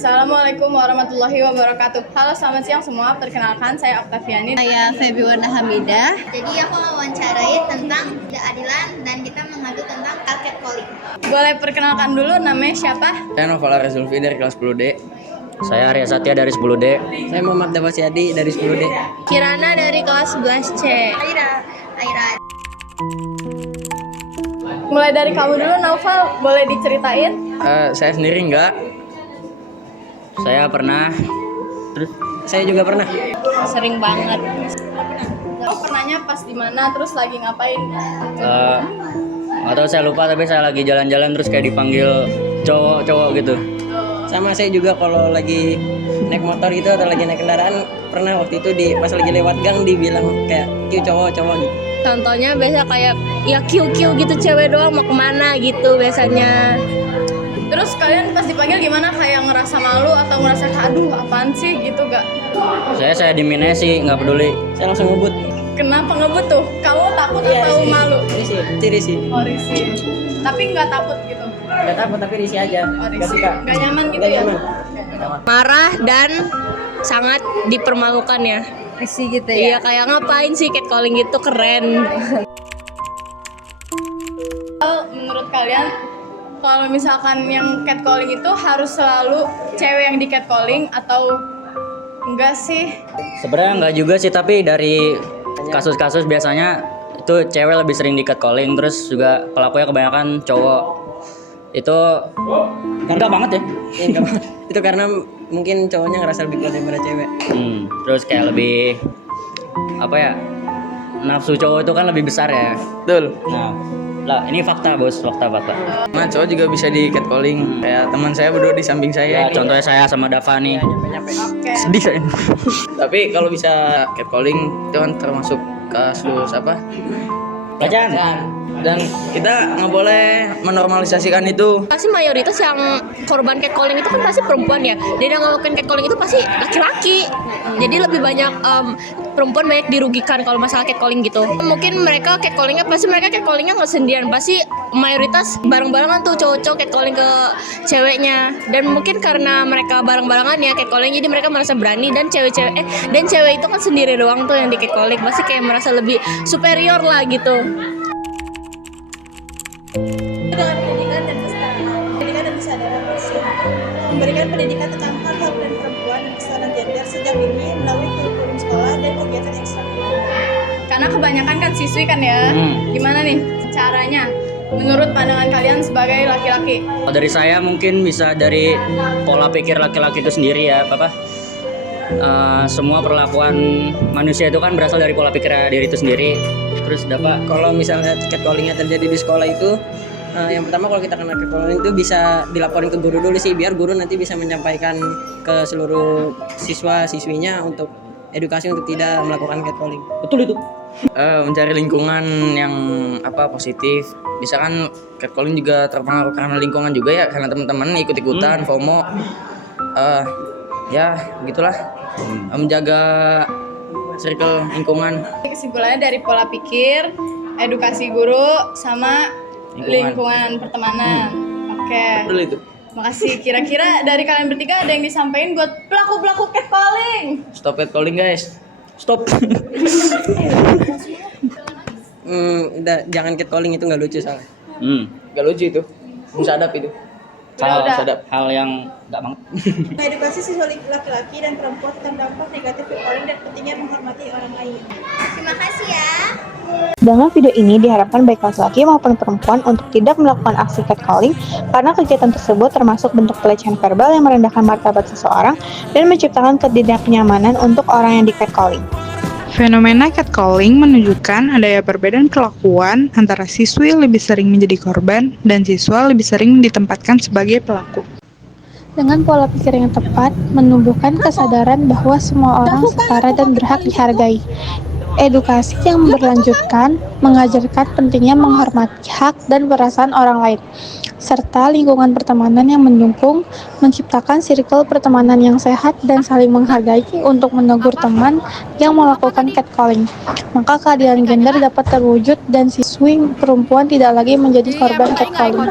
Assalamualaikum warahmatullahi wabarakatuh. Halo, selamat siang semua. Perkenalkan, saya Oktaviani. Saya Febiwana Hamidah. Jadi aku wawancarai tentang keadilan dan kita mengadu tentang catcalling. Boleh perkenalkan dulu namanya siapa? Saya Novala Rezulfi dari kelas 10D. Saya Arya Satya dari 10D. Saya Muhammad Dawasyadi dari 10D. Kirana dari kelas 11C. Aira. Mulai dari kamu dulu, Naufal. Boleh diceritain? Saya sendiri enggak. Saya pernah. Terus saya juga pernah. Sering banget. Oh, pernahnya pas di mana? Terus lagi ngapain? Atau saya lupa, tapi saya lagi jalan-jalan terus kayak dipanggil cowok-cowok gitu. Sama saya juga kalau lagi naik motor gitu atau lagi naik kendaraan, pernah waktu itu pas lagi lewat gang dibilang kayak cowok-cowok gitu. Contohnya biasa kayak ya QQ gitu, cewek doang mau kemana gitu biasanya. Terus kalian pas dipanggil gimana? Kayak ngerasa malu atau ngerasa aduh apaan sih gitu gak? Saya diminnya sih nggak peduli. Saya langsung ngebut. Kenapa ngebut tuh? Kamu takut atau malu? Risih. Oh, risih. Tapi nggak takut gitu? Nggak takut tapi risih aja. Oh, risih. Nggak nyaman gitu Nggak ya? nyaman. Marah dan sangat dipermalukan ya. Risih gitu Iya, kayak ngapain sih catcalling gitu, keren. Menurut kalian, kalau misalkan yang catcalling itu harus selalu cewek yang di catcalling atau enggak sih? Sebenarnya enggak juga sih, tapi dari kasus-kasus biasanya itu cewek lebih sering di catcalling, terus juga pelakunya kebanyakan cowok. Itu enggak banget ya? Enggak banget. Itu karena mungkin cowoknya ngerasa lebih kuat daripada cewek. Terus kayak lebih apa ya? Nafsu cowok itu kan lebih besar ya. Betul. Nah, lah ini fakta bos, fakta. Nah, cowok juga bisa di catcalling. Kayak teman saya berdua di samping saya. Ya, contohnya saya sama Dava nih. Oke. Sedih saya. Tapi kalau bisa catcalling itu kan termasuk kasus apa? Bacaan. Dan kita nggak boleh menormalisasikan itu. Pasti mayoritas yang korban catcalling itu kan pasti perempuan ya. Dan yang ngelakuin catcalling itu pasti laki-laki. Jadi lebih banyak perempuan banyak dirugikan kalau masalah catcalling gitu. Mungkin mereka catcallingnya nggak sendirian. Pasti mayoritas bareng-barengan tuh cowok-cowok catcalling ke ceweknya. Dan mungkin karena mereka bareng-barengan ya catcalling, jadi mereka merasa berani. Dan cewek itu kan sendiri doang tuh yang di catcalling. Pasti kayak merasa lebih superior lah gitu. Dengan pendidikan dan kesadaran bersih, memberikan pendidikan tentang hak-hak dan perempuan dan kesetaraan gender sejak dini melalui kurikulum sekolah dan kegiatan ekstrakurikuler. Karena kebanyakan kan siswi kan ya. Gimana nih caranya? Menurut pandangan kalian sebagai laki-laki? Kalau dari saya mungkin bisa dari pola pikir laki-laki itu sendiri ya, Papa. Semua perlakuan manusia itu kan berasal dari pola pikir diri itu sendiri. Terus dapat kalau misalnya catcallingnya terjadi di sekolah itu, yang pertama kalau kita kena catcalling itu bisa dilaporin ke guru dulu sih, biar guru nanti bisa menyampaikan ke seluruh siswa-siswinya untuk edukasi untuk tidak melakukan catcalling. Betul itu. Mencari lingkungan yang positif. Bisa kan catcalling juga terpengaruh karena lingkungan juga ya, karena teman-teman ikut-ikutan FOMO. Ya gitulah. Menjaga circle lingkungan. Kesimpulannya dari pola pikir, edukasi guru, sama lingkungan pertemanan. Oke. Betul itu. Makasih. Kira-kira dari kalian bertiga ada yang disampaikan buat pelaku-pelaku catcalling? Stop catcalling guys. Stop. Jangan catcalling, itu nggak lucu soalnya. Gak lucu itu. Musadap itu. Hal yang nggak banget. Mengedukasi siswa laki-laki dan perempuan tentang dampak negatif catcalling dan pentingnya menghormati orang lain. Terima kasih ya. Dengan video ini diharapkan baik laki-laki maupun perempuan untuk tidak melakukan aksi catcalling karena kegiatan tersebut termasuk bentuk pelecehan verbal yang merendahkan martabat seseorang dan menciptakan ketidaknyamanan untuk orang yang di catcalling. Fenomena catcalling menunjukkan adanya perbedaan perlakuan antara siswi lebih sering menjadi korban dan siswa lebih sering ditempatkan sebagai pelaku. Dengan pola pikir yang tepat, menumbuhkan kesadaran bahwa semua orang setara dan berhak dihargai. Edukasi yang berlanjutkan mengajarkan pentingnya menghormati hak dan perasaan orang lain, serta lingkungan pertemanan yang mendukung, menciptakan sirkel pertemanan yang sehat dan saling menghargai untuk menegur teman yang melakukan catcalling. Maka keadilan gender dapat terwujud dan siswi perempuan tidak lagi menjadi korban catcalling.